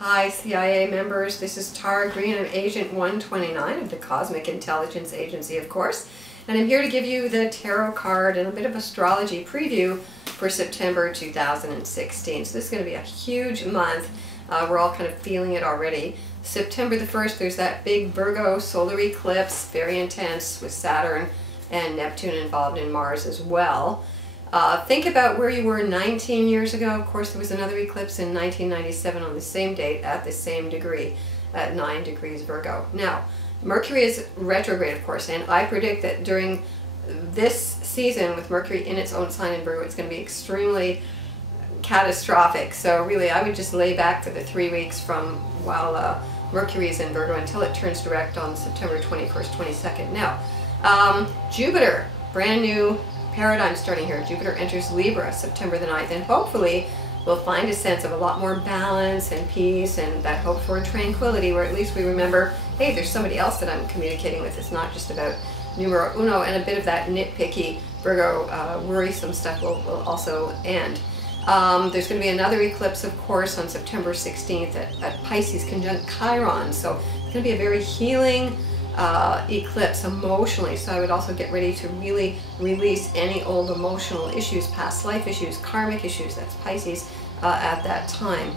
Hi CIA members, this is Tara Greene of Agent 129 of the Cosmic Intelligence Agency, of course, and I'm here to give you the tarot card and a bit of astrology preview for September 2016. So this is going to be a huge month. We're all kind of feeling it already. September the 1st, there's that big Virgo solar eclipse, very intense, with Saturn and Neptune involved in Mars as well. Think about where you were 19 years ago. Of course, there was another eclipse in 1997 on the same date at the same degree, at 9 degrees Virgo. Now, Mercury is retrograde, of course, and I predict that during this season with Mercury in its own sign in Virgo, it's going to be extremely catastrophic. So really, I would just lay back for the 3 weeks from while Mercury is in Virgo until it turns direct on September 21st, 22nd. Now, Jupiter, brand new paradigm starting here. Jupiter enters Libra September the 9th, and hopefully we'll find a sense of a lot more balance and peace and that hope for tranquility, where at least we remember, hey, there's somebody else that I'm communicating with. It's not just about numero uno, and a bit of that nitpicky Virgo worrisome stuff will also end. There's going to be another eclipse, of course, on September 16th at Pisces conjunct Chiron, so it's going to be a very healing eclipse emotionally. So I would also get ready to really release any old emotional issues, past life issues, karmic issues. That's Pisces at that time.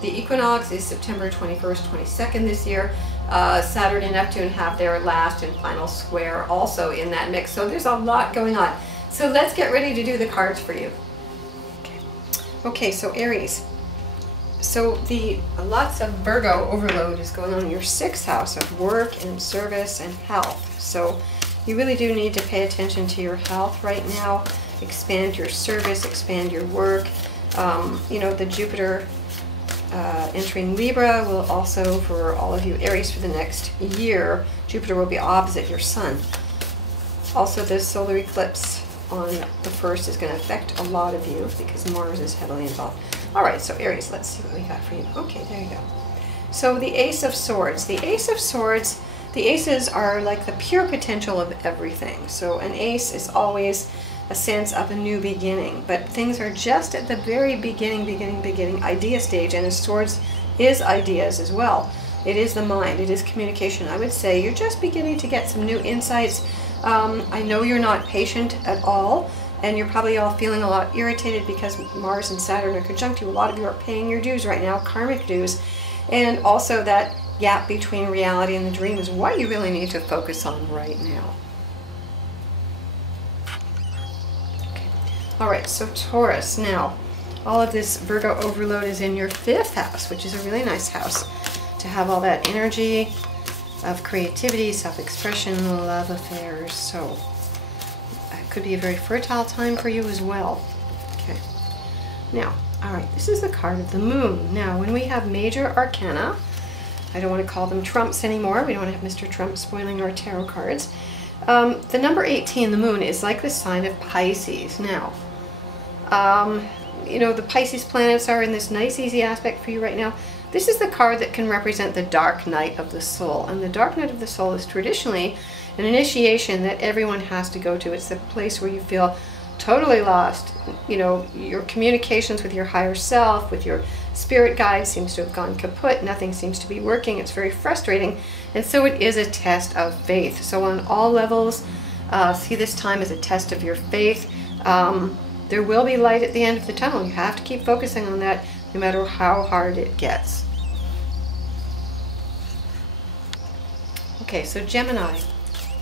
The equinox is September 21st, 22nd this year. Saturn and Neptune have their last and final square also in that mix. So there's a lot going on. So let's get ready to do the cards for you. Okay, so Aries. So lots of Virgo overload is going on in your 6th house of work and service and health. So you really do need to pay attention to your health right now. Expand your service, expand your work. You know, the Jupiter entering Libra will also, for all of you Aries for the next year, Jupiter will be opposite your Sun. Also, the solar eclipse on the 1st is going to affect a lot of you because Mars is heavily involved. All right, so Aries, let's see what we got for you. Okay, there you go. So the Ace of Swords. The Ace of Swords, the aces are like the pure potential of everything. So an ace is always a sense of a new beginning, but things are just at the very beginning idea stage, and the Swords is ideas as well. It is the mind, it is communication. I would say you're just beginning to get some new insights. I know you're not patient at all, and you're probably all feeling a lot irritated because Mars and Saturn are conjunct you. A lot of you are paying your dues right now, karmic dues, and also that gap between reality and the dream is what you really need to focus on right now. Okay. All right, so Taurus. Now, all of this Virgo overload is in your 5th house, which is a really nice house to have all that energy of creativity, self-expression, love affairs. So it could be a very fertile time for you as well. Okay. Now, all right, this is the card of the Moon. Now, when we have major arcana, I don't want to call them trumps anymore. We don't want to have Mr. Trump spoiling our tarot cards. The number 18, the Moon, is like the sign of Pisces. Now, you know, the Pisces planets are in this nice, easy aspect for you right now. This is the card that can represent the dark night of the soul. And the dark night of the soul is traditionally an initiation that everyone has to go to. It's the place where you feel totally lost. You know, your communications with your higher self, with your spirit guide seems to have gone kaput. Nothing seems to be working. It's very frustrating. And so it is a test of faith. So on all levels, see this time as a test of your faith. There will be light at the end of the tunnel. You have to keep focusing on that no matter how hard it gets. Okay, so Gemini.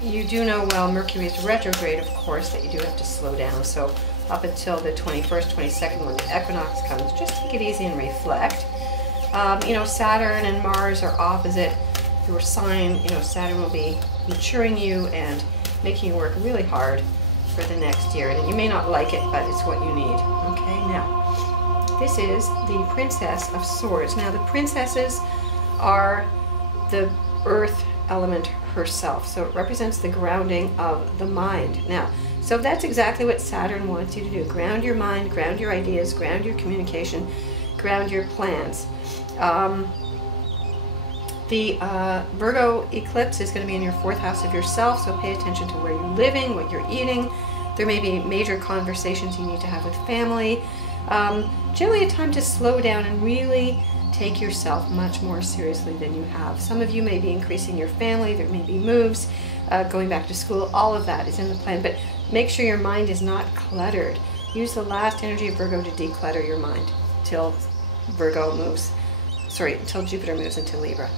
You do know, well, Mercury is retrograde, of course, that you do have to slow down. So up until the 21st, 22nd, when the equinox comes, just take it easy and reflect. You know, Saturn and Mars are opposite your sign. You know, Saturn will be maturing you and making you work really hard for the next year. And you may not like it, but it's what you need. Okay, now, this is the Princess of Swords. Now, the princesses are the earth element herself, so it represents the grounding of the mind. Now, so that's exactly what Saturn wants you to do. Ground your mind, ground your ideas, ground your communication, ground your plans. The Virgo eclipse is going to be in your 4th house of yourself, so pay attention to where you're living, what you're eating. There may be major conversations you need to have with family. Generally a time to slow down and really take yourself much more seriously than you have. Some of you may be increasing your family, there may be moves, going back to school, all of that is in the plan, but make sure your mind is not cluttered. Use the last energy of Virgo to declutter your mind till Virgo moves, until Jupiter moves into Libra.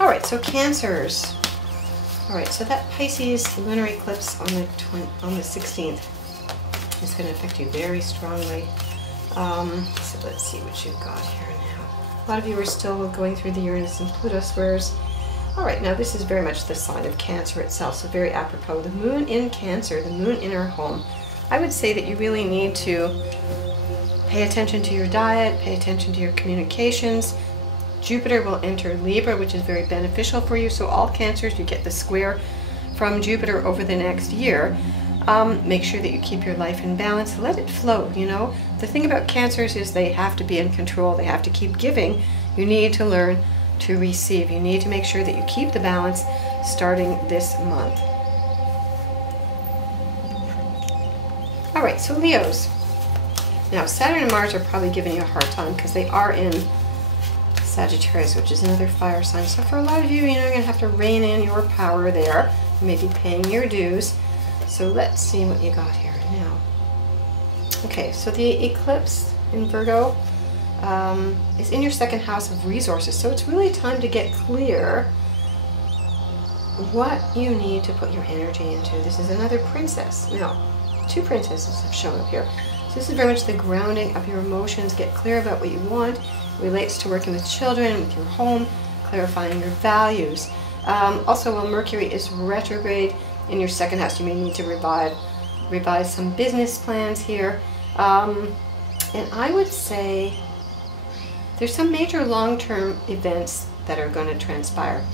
All right, so Cancers. All right, so that Pisces lunar eclipse on the 16th is going to affect you very strongly. So let's see what you've got here now. A lot of you are still going through the Uranus and Pluto squares. All right, now this is very much the sign of Cancer itself, so very apropos. The moon in Cancer, the moon in our home. I would say that you really need to pay attention to your diet, pay attention to your communications. Jupiter will enter Libra, which is very beneficial for you. So all Cancers, you get the square from Jupiter over the next year. Make sure that you keep your life in balance. Let it flow, you know. The thing about Cancers is they have to be in control. They have to keep giving. You need to learn to receive. You need to make sure that you keep the balance starting this month. All right, so Leos. Now, Saturn and Mars are probably giving you a hard time because they are in Sagittarius, which is another fire sign. So for a lot of you, you're going to have to rein in your power there. You may be paying your dues. So let's see what you got here now. Okay, so the eclipse in Virgo is in your second house of resources. So it's really time to get clear what you need to put your energy into. This is another princess. Now, two princesses have shown up here. So this is very much the grounding of your emotions. Get clear about what you want. It relates to working with children, with your home, clarifying your values. Also, while Mercury is retrograde in your second house, you may need to revise some business plans here. And I would say there's some major long-term events that are going to transpire.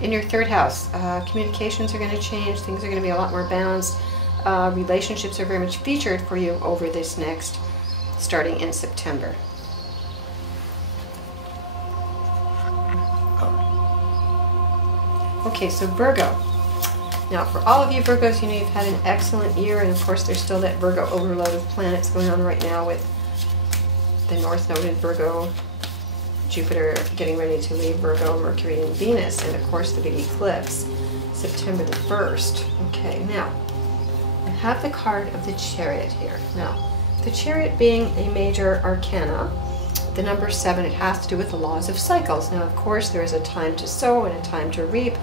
In your third house, communications are going to change. Things are going to be a lot more balanced. Relationships are very much featured for you over this next, starting in September. Okay, so Virgo. Now, for all of you Virgos, you know you've had an excellent year, and of course there's still that Virgo overload of planets going on right now with the North Node in Virgo, Jupiter getting ready to leave Virgo, Mercury and Venus, and of course the big eclipse, September the 1st. Okay, now, I have the card of the Chariot here. Now, the Chariot being a major arcana, the number 7, it has to do with the laws of cycles. Now, of course, there is a time to sow and a time to reap.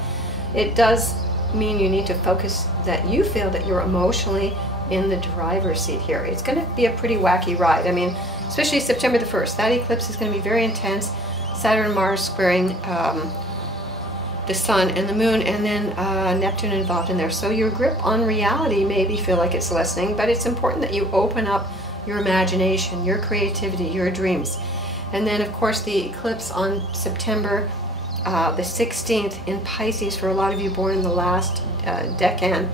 It does mean you need to focus that you feel that you're emotionally in the driver's seat here. It's going to be a pretty wacky ride. I mean, especially September the 1st. That eclipse is going to be very intense. Saturn and Mars squaring the Sun and the Moon, and then Neptune involved in there. So your grip on reality maybe feel like it's lessening, but it's important that you open up your imagination, your creativity, your dreams. And then, of course, the eclipse on September the 16th in Pisces, for a lot of you born in the last decan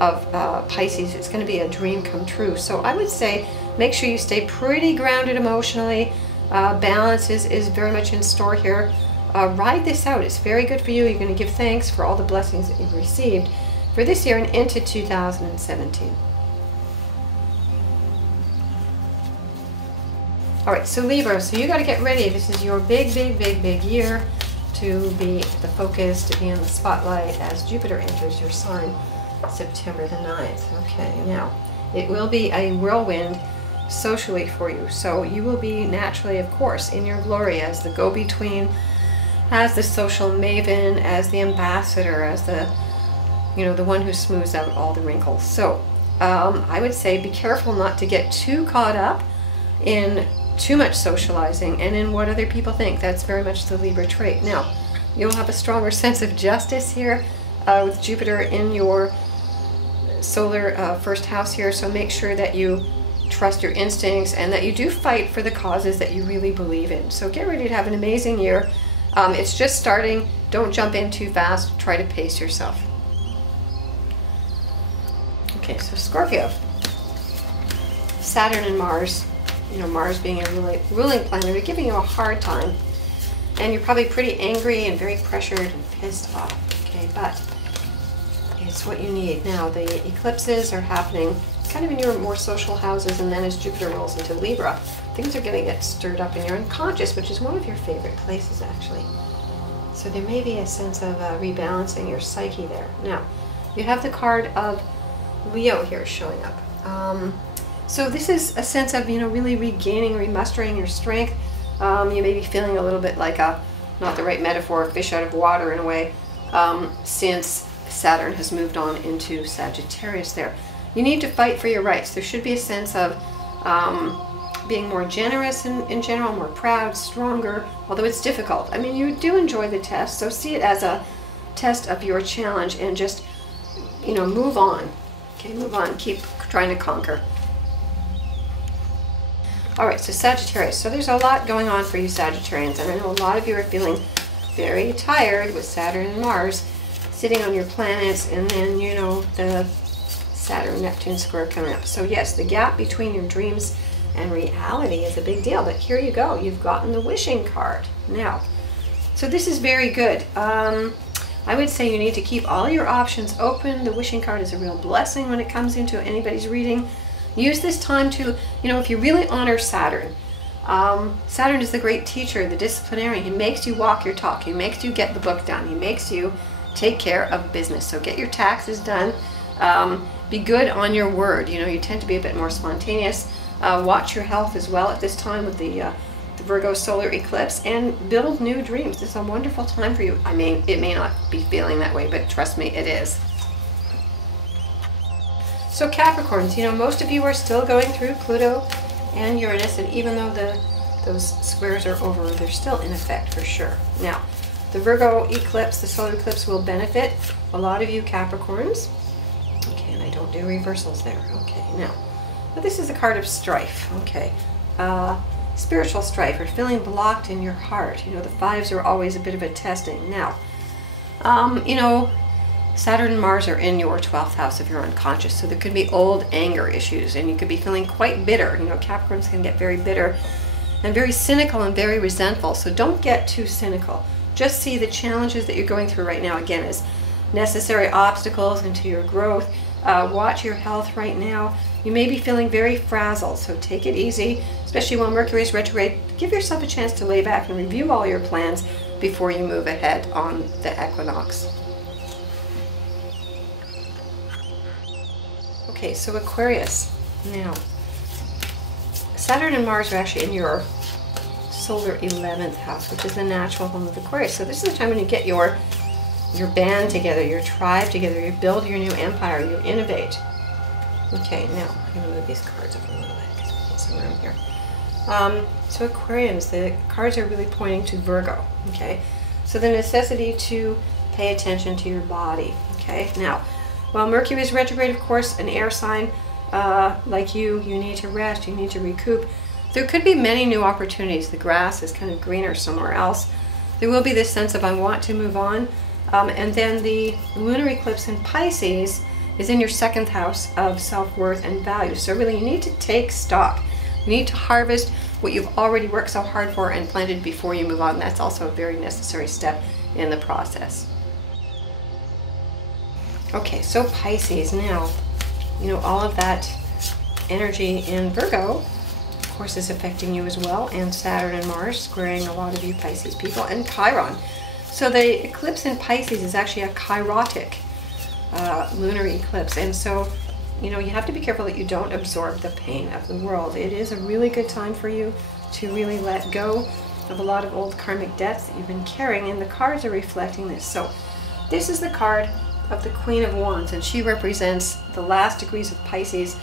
of Pisces, it's going to be a dream come true. So I would say make sure you stay pretty grounded emotionally. Balance is very much in store here. Ride this out. It's very good for you. You're going to give thanks for all the blessings that you've received for this year and into 2017. All right, so Libra, so you got to get ready. This is your big year to be the focus, to be in the spotlight as Jupiter enters your sign September the 9th. Okay, now, it will be a whirlwind socially for you. So you will be naturally, of course, in your glory as the go-between, as the social maven, as the ambassador, as the, you know, the one who smooths out all the wrinkles. So I would say be careful not to get too caught up in too much socializing and in what other people think. That's very much the Libra trait. Now, you'll have a stronger sense of justice here with Jupiter in your solar first house here, so make sure that you trust your instincts and that you do fight for the causes that you really believe in. So get ready to have an amazing year. It's just starting. Don't jump in too fast. Try to pace yourself. Okay, so Scorpio. Saturn and Mars. You know, Mars being a ruling planet, they're giving you a hard time. And you're probably pretty angry and very pressured and pissed off. Okay, but it's That's what you need. Now, the eclipses are happening kind of in your more social houses, and then as Jupiter rolls into Libra, things are going to get stirred up in your unconscious, which is one of your favorite places, actually. So there may be a sense of rebalancing your psyche there. Now, you have the card of Leo here showing up. So this is a sense of, really regaining, remustering your strength. You may be feeling a little bit like not the right metaphor, fish out of water in a way, since Saturn has moved on into Sagittarius there. You need to fight for your rights. There should be a sense of being more generous in general, more proud, stronger, although it's difficult. I mean, you do enjoy the test, so see it as a test of your challenge and just, move on. Okay, move on. Keep trying to conquer. All right, so Sagittarius. So there's a lot going on for you Sagittarians, and I know a lot of you are feeling very tired with Saturn and Mars sitting on your planets, and then, the Saturn-Neptune square coming up. So yes, the gap between your dreams and reality is a big deal, but here you go. You've gotten the wishing card now. So this is very good. I would say you need to keep all your options open. The wishing card is a real blessing when it comes into anybody's reading. Use this time to, if you really honor Saturn. Saturn is the great teacher, the disciplinarian. He makes you walk your talk. He makes you get the book done. He makes you take care of business. So get your taxes done. Be good on your word. You tend to be a bit more spontaneous. Watch your health as well at this time with the Virgo solar eclipse, and build new dreams. This is a wonderful time for you. I mean, it may not be feeling that way, but trust me, it is. So Capricorns, most of you are still going through Pluto and Uranus, and even though those squares are over, they're still in effect for sure. Now, the Virgo eclipse, the solar eclipse, will benefit a lot of you Capricorns. Okay, and I don't do reversals there. Okay, now this is a card of strife. Okay, spiritual strife, or feeling blocked in your heart. The fives are always a bit of a testing. Now, Saturn and Mars are in your 12th house of your unconscious, so there could be old anger issues, and you could be feeling quite bitter. Capricorns can get very bitter and very cynical and very resentful, so don't get too cynical. Just see the challenges that you're going through right now, again, as necessary obstacles into your growth. Watch your health right now. You may be feeling very frazzled, so take it easy, especially while Mercury is retrograde. Give yourself a chance to lay back and review all your plans before you move ahead on the equinox. Okay, so Aquarius. Now, Saturn and Mars are actually in your solar 11th house, which is the natural home of Aquarius. So this is the time when you get your band together, your tribe together, you build your new empire, you innovate. Okay, now I'm going to move these cards up a little bit because we get some room here. So Aquarians, the cards are really pointing to Virgo. Okay, so the necessity to pay attention to your body. Okay, now, while Mercury is retrograde, of course, an air sign like you need to rest, you need to recoup. There could be many new opportunities. The grass is kind of greener somewhere else. There will be this sense of I want to move on. And then the lunar eclipse in Pisces is in your 2nd house of self-worth and value. So really you need to take stock. You need to harvest what you've already worked so hard for and planted before you move on. That's also a very necessary step in the process. Okay, so Pisces now, all of that energy in Virgo, of course, is affecting you as well, and Saturn and Mars squaring a lot of you Pisces people, and Chiron. So the eclipse in Pisces is actually a chirotic lunar eclipse, and so you have to be careful that you don't absorb the pain of the world. It is a really good time for you to really let go of a lot of old karmic debts that you've been carrying, and the cards are reflecting this. So this is the card of the Queen of Wands, and she represents the last degrees of Pisces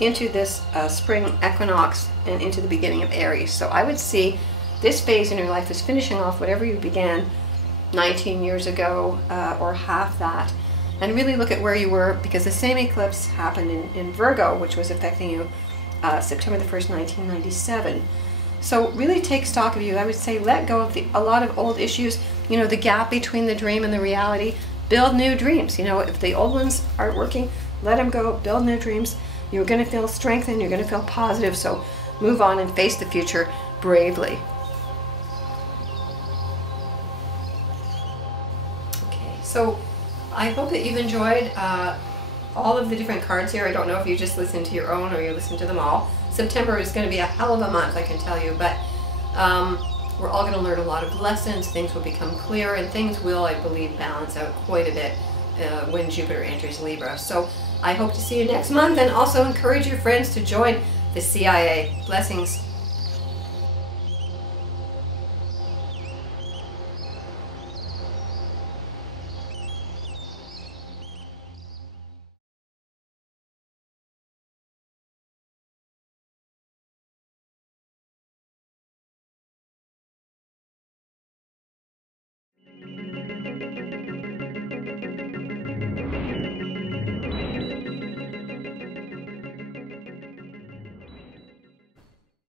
into this spring equinox and into the beginning of Aries. So I would see this phase in your life as finishing off whatever you began 19 years ago or half that, and really look at where you were, because the same eclipse happened in Virgo, which was affecting you September the 1st, 1997. So really take stock of you. I would say let go of a lot of old issues, the gap between the dream and the reality. Build new dreams. If the old ones aren't working, let them go, build new dreams. You're going to feel strengthened, you're going to feel positive, so move on and face the future bravely. Okay, so I hope that you've enjoyed all of the different cards here. I don't know if you just listened to your own or you listened to them all. September is going to be a hell of a month, I can tell you, but we're all going to learn a lot of lessons. Things will become clear, and things will, I believe, balance out quite a bit when Jupiter enters Libra. So I hope to see you next month, and also encourage your friends to join the CIA. Blessings.